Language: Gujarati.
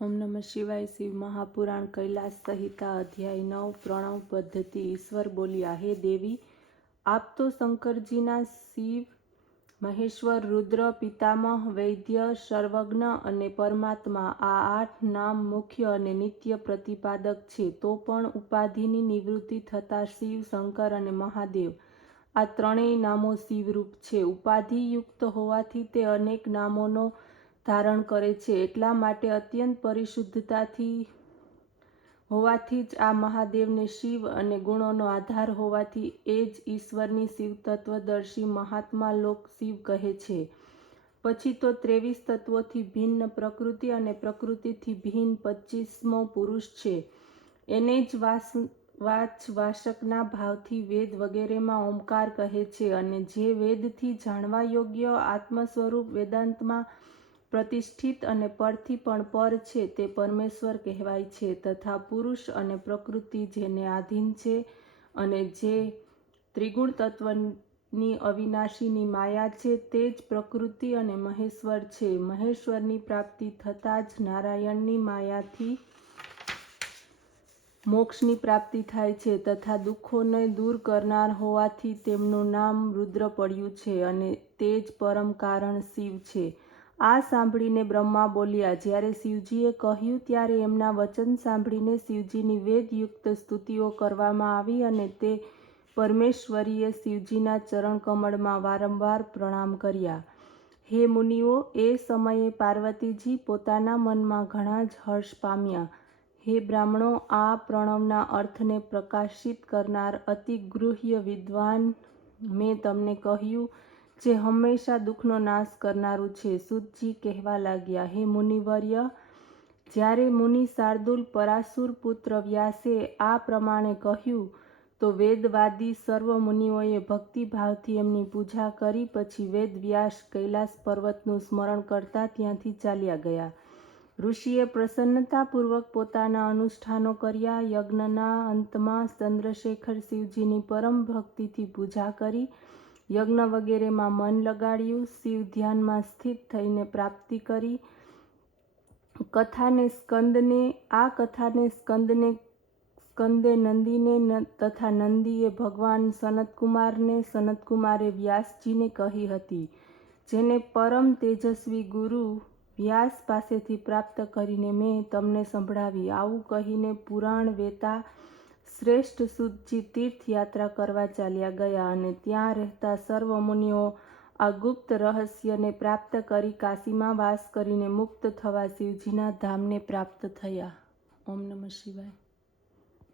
ओम नमः शिवाय। शिव महापुराण कैलाश संहिता अध्याय 9 प्रणव पद्धति। ईश्वर बोलिया, हे देवी, आप तो शंकर जी ना शिव, महेश्वर, रुद्र, पितामह, वैद्य, सर्वज्ञ अने परमात्मा आ 8 नाम मुख्य अने नित्य प्रतिपादक छे। तो पण उपाधिनी निवृत्ति थता शिव, शंकर अने महादेव आ त्रणेय नामों शिवरूप छे। उपाधि युक्त होवाथी ते अनेक नामोनो धारण करे छे। એટલા માટે અત્યંત પરિશુદ્ધતાથી હોવાથી જ આ મહાદેવને શિવ અને ગુણોનો આધાર હોવાથી એ જ ઈશ્વરની શિવ તત્વદર્શી મહાત્મા લોક શિવ કહે છે। પછી તો 23 તત્વોથી ભિન્ન પ્રકૃતિ અને પ્રકૃતિથી ભિન્ન 25મો પુરુષ છે। એને જ વાચવાશકના ભાવથી વેદ વગેરેમાં ઓમકાર કહે છે અને જે વેદથી જાણવા યોગ્ય આત્મ સ્વરૂપ વેદાંતમાં પ્રતિષ્ઠિત અને પરથી પણ પર છે તે પરમેશ્વર કહેવાય છે। તથા પુરુષ અને પ્રકૃતિ જેને આધીન છે અને જે ત્રિગુણ તત્વની અવિનાશીની માયા છે તે જ પ્રકૃતિ અને મહેશ્વર છે। મહેશ્વરની પ્રાપ્તિ થતાં જ નારાયણની માયાથી મોક્ષની પ્રાપ્તિ થાય છે તથા દુઃખોને દૂર કરનાર હોવાથી તેમનું નામ રુદ્ર પડ્યું છે અને તે જ પરમ કારણ શિવ છે। આ સાંભળીને બ્રહ્મા બોલ્યા। જ્યારે શિવજીએ કહ્યું ત્યારે એમના વચન સાંભળીને શિવજીની વેદયુક્ત સ્તુતિઓ કરવામાં આવી અને તે પરમેશ્વરીએ શિવજીના ચરણકમળમાં વારંવાર પ્રણામ કર્યા। હે મુનિઓ, એ સમયે પાર્વતીજી પોતાના મનમાં ઘણા જ હર્ષ પામ્યા। હે બ્રાહ્મણો, આ પ્રણવના અર્થને પ્રકાશિત કરનાર અતિ ગૃહ્ય વિદ્વાન મેં તમને કહ્યું, જે હંમેશા દુઃખનો નાશ કરનારું છે। સૂતજી કહેવા લાગ્યા, હે મુનિવર્ય, જ્યારે મુનિ શાર્દુલ પરાશુર પુત્ર વ્યાસે આ પ્રમાણે કહ્યું તો વેદવાદી સર્વ મુનિઓએ ભક્તિભાવથી એમની પૂજા કરી પછી વેદ વ્યાસ કૈલાસ પર્વતનું સ્મરણ કરતા ત્યાંથી ચાલ્યા ગયા। ઋષિએ પ્રસન્નતાપૂર્વક પોતાના અનુષ્ઠાનો કર્યા। યજ્ઞના અંતમાં ચંદ્રશેખર શિવજીની પરમ ભક્તિથી પૂજા કરી, યજ્ઞ વગેરેમાં મન લગાડ્યું, શિવ ધ્યાનમાં સ્થિત થઈને પ્રાપ્તિ કરી। આ કથાને સ્કંદે નંદીને તથા નંદીએ ભગવાન સનતકુમારને, સનતકુમારે વ્યાસજીને કહી હતી, જેને પરમ તેજસ્વી ગુરુ વ્યાસ પાસેથી પ્રાપ્ત કરીને મેં તમને સંભળાવી। આવું કહીને પુરાણ વેતા શ્રેષ્ઠ સૂતજી તીર્થયાત્રા કરવા ચાલ્યા ગયા અને ત્યાં રહેતા સર્વ મુનિઓ આ ગુપ્ત રહસ્યને પ્રાપ્ત કરી કાશીમાં વાસ કરીને મુક્ત થવા શિવજીના ધામને પ્રાપ્ત થયા। ઓમ નમઃ શિવાય।